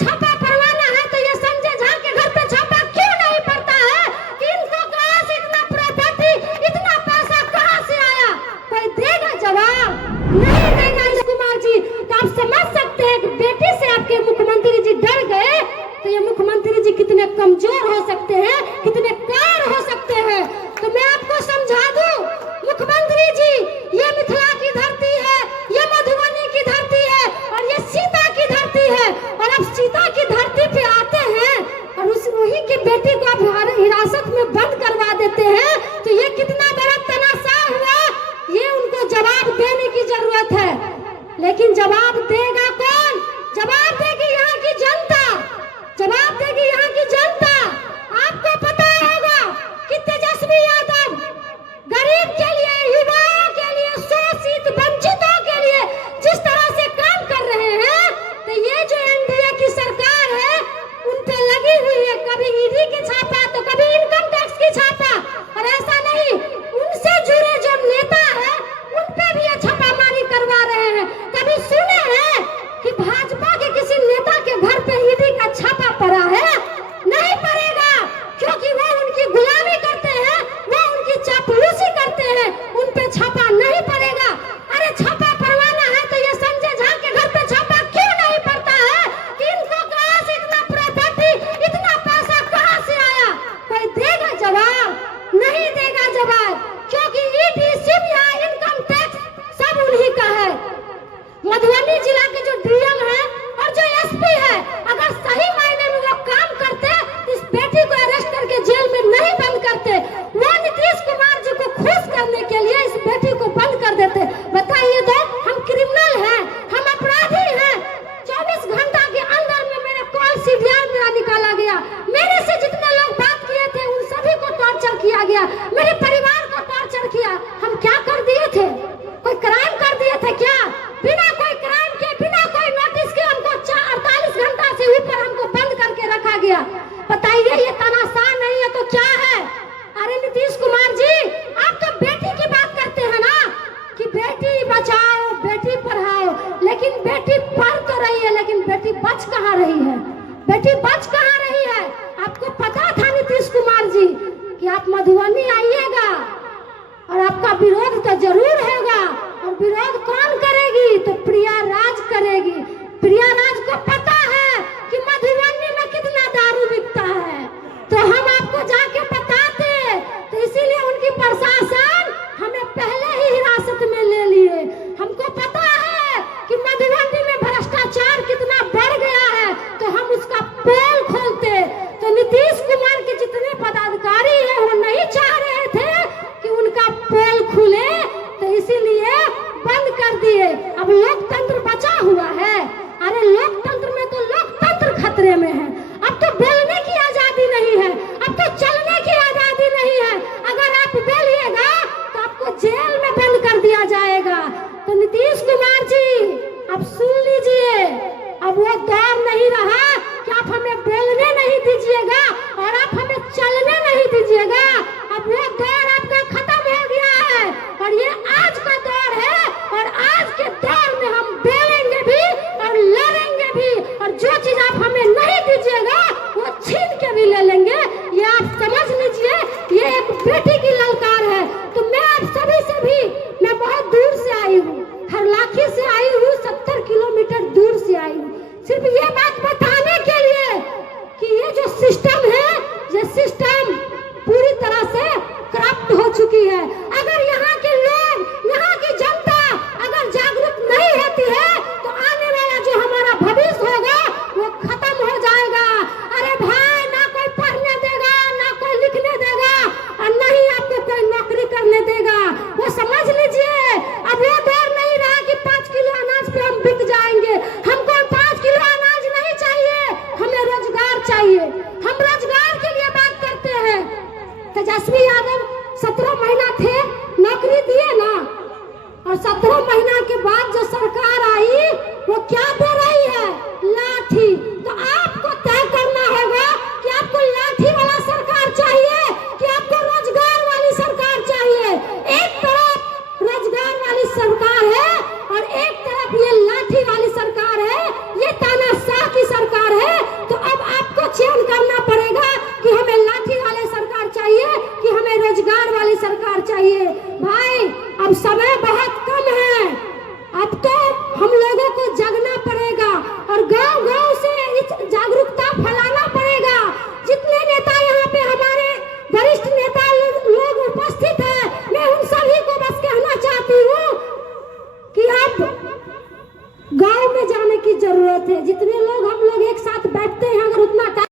छापा पड़वाना है तो ये संजय झा के घर पे छापा क्यों नहीं पड़ता है? इनको कहां से इतना प्रॉपर्टी, इतना पैसा कहां से आया? कोई देगा जवाब? नहीं देगा इस कुमार जी। तो आप समझ सकते हैं कि बेटी से आपके मुख्यमंत्री जी डर गए तो ये मुख्यमंत्री जी कितने कमजोर हो सकते हैं, कितने कार हो सकते हैं। तो मैं आपको समझा दूं मुख्यमंत्री जी, ये मिथिला की धरती है, ये मधुबनी की धरती है और ये सीता की धरती है। और अब सीता की धरती पे आते हैं और उस वही की बेटी को आप हिरासत में बंद करवा देते हैं तो ये कितना बड़ा तनाशाह हुआ, ये उनको जवाब देने की जरूरत है। लेकिन जवाब देगा कौन? जवाब देगी यहाँ की जनता, जवाब देगी यहाँ की जनता। आपको पता होगा कि तेजस्वी यादव गरीब के लिए, युवाओं के लिए, शोषित वंचितों के लिए जिस तरह से काम कर रहे हैं, तो ये जो एनडीए की सरकार है उन पे लगी हुई है कभी ईडी की छापा तो कभी इनकम टैक्स की छापा। और ऐसा नहीं, उनसे जुड़े जो नेता है उन पे भी ये छापामारी करवा रहे हैं। कभी सुने हैं कि भाजपा के किसी नेता के घर पे ईडी का छापा पड़ा है? नहीं पड़ेगा, क्योंकि वो उनकी गुलामी करते हैं, वो उनकी चापलूसी करते हैं, उन पे छापा नहीं पड़ेगा। अरे छापा पड़वाना है तो ये संजय झा के घर पे छापा क्यों नहीं पड़ता है? इनको कहां से इतना प्रॉपर्टी, इतना पैसा कहां से आया? कोई देगा जवाब? नहीं देगा जवाब, क्योंकि ईडी, सीबीआई, इनकम टैक्स सब उन्हीं का है। मधुबनी जिला के जो डीएम है और जो एसपी है, अगर सही मायने में वो काम करते, इस बेटी को अरेस्ट करके जेल में नहीं बंद करते, वो नीतीश कुमार जी को खुश करने के लिए इस बेटी को बंद कर देते। बताइए तो, हम क्रिमिनल हैं, हम अपराधी हैं। 24 घंटा के अंदर में मेरे कॉल सीडीआर मेरा निकाला गया, मेरे से जितने लोग बात किए थे उन सभी को टॉर्चर किया गया, मेरे परिवार को टॉर्चर किया। हम क्या कर दिए थे? कोई क्राइम कर दिए थे क्या? बिना कोई क्राइम के, बिना कोई नोटिस के हमको 48 घंटा से ऊपर हमको बंद करके रखा गया। बताइए ये तानाशाह नहीं है तो क्या है? अरे नीतीश कुमार जी, आप तो बेटी की बात करते हैं ना कि बेटी बचाओ, बेटी पढ़ाओ, लेकिन बेटी पढ़ तो रही है, लेकिन बेटी बच कहाँ रही है? बेटी बच कहाँ रही है? आपको पता था नीतीश कुमार जी कि आप मधुबनी आइएगा और आपका विरोध तो जरूर होगा। और विरोध कौन करेगी? तो प्रिया राज करेगी। प्रिया राज को पता है कि मधुबनी में कितना दारू बिकता है, तो हम आपको जाके बताते, तो इसीलिए उनकी प्रशासन हमें पहले ही हिरासत में ले लिए। हमको पता है कि मधुबनी में भ्रष्टाचार कितना बढ़ गया है, तो हम उसका पोल खोलते। तो नीतीश कुमार के जितने पदाधिकारी हैं वो नहीं चाह रहे थे कि उनका पोल खुले, तो इसीलिए बंद कर दिए। अब लोकतंत्र बचा हुआ है। अरे लोकतंत्र में तो लोकतंत्र खतरे में है। अब तो बोलने की आजादी नहीं है, अब तो चलने की आजादी नहीं है। अगर आप बोलिएगा तो आपको जेल में बंद कर दिया जाएगा। तो नीतीश कुमार जी अब सुन लीजिए, अब वो दौर नहीं रहा कि आप हमें बोलने नहीं दीजिएगा और आप हमें चलने नहीं दीजिएगा। अब वो दौर आपका खत्म हो गया है और ये आज का दौर है। और आज के दौर में हम बोलेंगे भी और लड़ेंगे भी, और जो चीज आप हमें नहीं दीजिएगा वो छीन के भी ले लेंगे। ये आप समझ लीजिए, ये एक बेटी की ललकार है। तो मैं आप सभी से भी, मैं बहुत दूर से आई हूँ, हरलाखी से आई हूँ, 70 किलोमीटर दूर से आई हूँ, सिर्फ ये बात बताने के लिए कि ये जो सिस्टम है, ये सिस्टम पूरी तरह से करप्ट हो चुकी है। अगर यहाँ के लोग, यहाँ की जनता अगर जागरूक नहीं होती है तो आने वाला जो हमारा भविष्य होगा वो खत्म हो जाएगा। चाहिए। भाई अब समय बहुत कम